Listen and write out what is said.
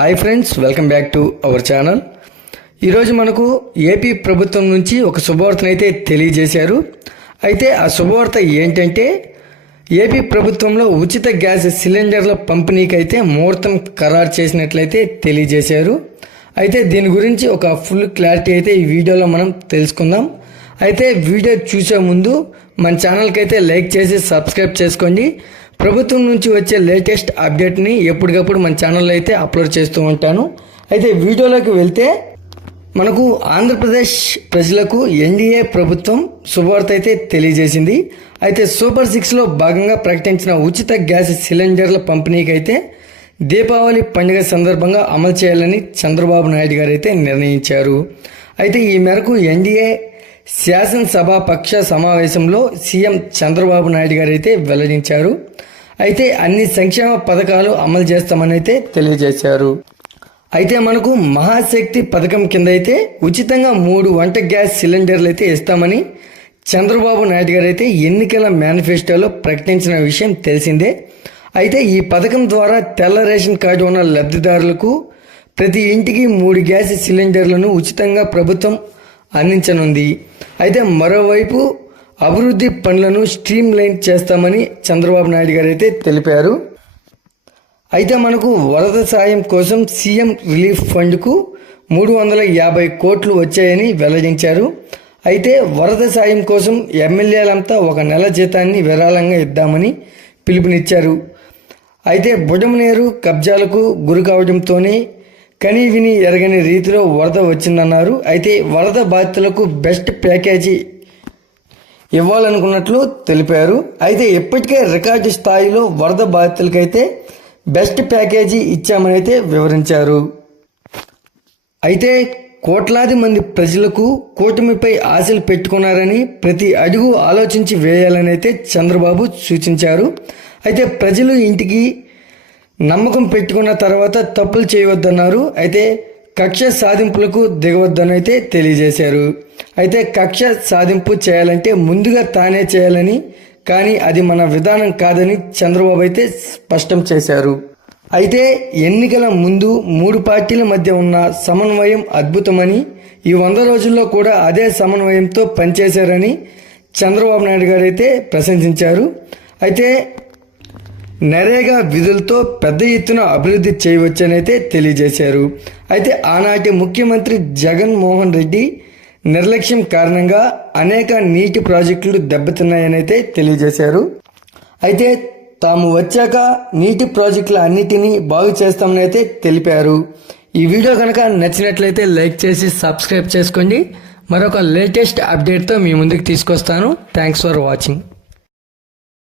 Hi friends, welcome back to our channel. ఈరోజు మనకు AP ప్రభుత్వం నుంచి ఒక శుభవార్తనైతే తెలియజేశారు. అయితే ఆ శుభవార్త ఏంటంటే ఏపీ ప్రభుత్వంలో ఉచిత గ్యాస్ సిలిండర్ల పంపిణీకి అయితే ముహూర్తం ఖరారు చేసినట్లయితే తెలియజేశారు. అయితే దీని గురించి ఒక ఫుల్ క్లారిటీ అయితే ఈ వీడియోలో మనం తెలుసుకుందాం. అయితే వీడియో చూసే ముందు మన ఛానల్కి అయితే లైక్ చేసి సబ్స్క్రైబ్ చేసుకోండి. ప్రభుత్వం నుంచి వచ్చే లేటెస్ట్ అప్డేట్ని ఎప్పటికప్పుడు మన ఛానల్లో అయితే అప్లోడ్ చేస్తూ ఉంటాను. అయితే వీడియోలోకి వెళ్తే మనకు ఆంధ్రప్రదేశ్ ప్రజలకు ఎన్డీఏ ప్రభుత్వం శుభవార్త అయితే తెలియజేసింది. అయితే సూపర్ 6లో భాగంగా ప్రకటించిన ఉచిత గ్యాస్ సిలిండర్ల పంపిణీకి అయితే దీపావళి పండుగ సందర్భంగా అమలు చేయాలని చంద్రబాబు నాయుడు గారు అయితే నిర్ణయించారు. అయితే ఈ మేరకు ఎన్డీఏ శాసనసభాపక్ష సమావేశంలో సీఎం చంద్రబాబు నాయుడు గారు అయితే వెల్లడించారు. అయితే అన్ని సంక్షేమ పథకాలు అమలు చేస్తామని అయితే తెలియజేశారు. అయితే మనకు మహాశక్తి పథకం కింద అయితే ఉచితంగా 3 వంట గ్యాస్ సిలిండర్లు అయితే ఇస్తామని చంద్రబాబు నాయుడు గారు అయితే ఎన్నికల మేనిఫెస్టోలో ప్రకటించిన విషయం తెలిసిందే. అయితే ఈ పథకం ద్వారా తెల్ల రేషన్ కార్డు ఉన్న లబ్ధిదారులకు ప్రతి ఇంటికి 3 గ్యాస్ సిలిండర్లను ఉచితంగా ప్రభుత్వం అందించనుంది. అయితే మరోవైపు అభివృద్ధి పనులను స్ట్రీమ్ లైన్ చేస్తామని చంద్రబాబు నాయుడు గారు అయితే తెలిపారు. అయితే మనకు వరద సాయం కోసం సీఎం రిలీఫ్ ఫండ్కు 350 కోట్లు వచ్చాయని వెల్లడించారు. అయితే వరద సాయం కోసం ఎమ్మెల్యేలంతా 1 నెల జీతాన్ని విరాళంగా ఇద్దామని పిలుపునిచ్చారు. అయితే బుడమనేరు కబ్జాలకు గురి కావడంతోనే కని విని ఎరగని రీతిలో వరద వచ్చిందన్నారు. అయితే వరద బాధితులకు బెస్ట్ ప్యాకేజీ ఇవ్వాలనుకున్నట్లు తెలిపారు. అయితే ఇప్పటికే రికార్డు స్థాయిలో వరద బాధితులకైతే బెస్ట్ ప్యాకేజీ ఇచ్చామని అయితే వివరించారు. అయితే కోట్లాది మంది ప్రజలకు కూటమిపై ఆశలు పెట్టుకున్నారని ప్రతి అడుగు ఆలోచించి వేయాలని అయితే చంద్రబాబు సూచించారు. అయితే ప్రజలు ఇంటికి నమ్మకం పెట్టుకున్న తర్వాత తప్పులు చేయవద్దన్నారు. అయితే కక్ష సాధింపులకు దిగవద్దని అయితే తెలియజేశారు. అయితే కక్ష సాధింపు చేయాలంటే ముందుగా తానే చేయాలని, కానీ అది మన విధానం కాదని చంద్రబాబు అయితే స్పష్టం చేశారు. అయితే ఎన్నికల ముందు 3 పార్టీల మధ్య ఉన్న సమన్వయం అద్భుతమని, ఈ 100 రోజుల్లో కూడా అదే సమన్వయంతో పనిచేశారని చంద్రబాబు నాయుడు గారు అయితే ప్రశంసించారు. అయితే నరేగా విధులతో పెద్ద ఎత్తున అభివృద్ధి చేయవచ్చని అయితే తెలియజేశారు. అయితే ఆనాటి ముఖ్యమంత్రి జగన్మోహన్ రెడ్డి నిర్లక్ష్యం కారణంగా అనేక నీటి ప్రాజెక్టులు దెబ్బతిన్నాయని అయితే తెలియజేశారు. అయితే తాము వచ్చాక నీటి ప్రాజెక్టుల అన్నిటినీ బాగు చేస్తామని అయితే తెలిపారు. ఈ వీడియో కనుక నచ్చినట్లయితే లైక్ చేసి సబ్స్క్రైబ్ చేసుకోండి. మరొక లేటెస్ట్ అప్డేట్తో మీ ముందుకు తీసుకొస్తాను. Thanks for watching.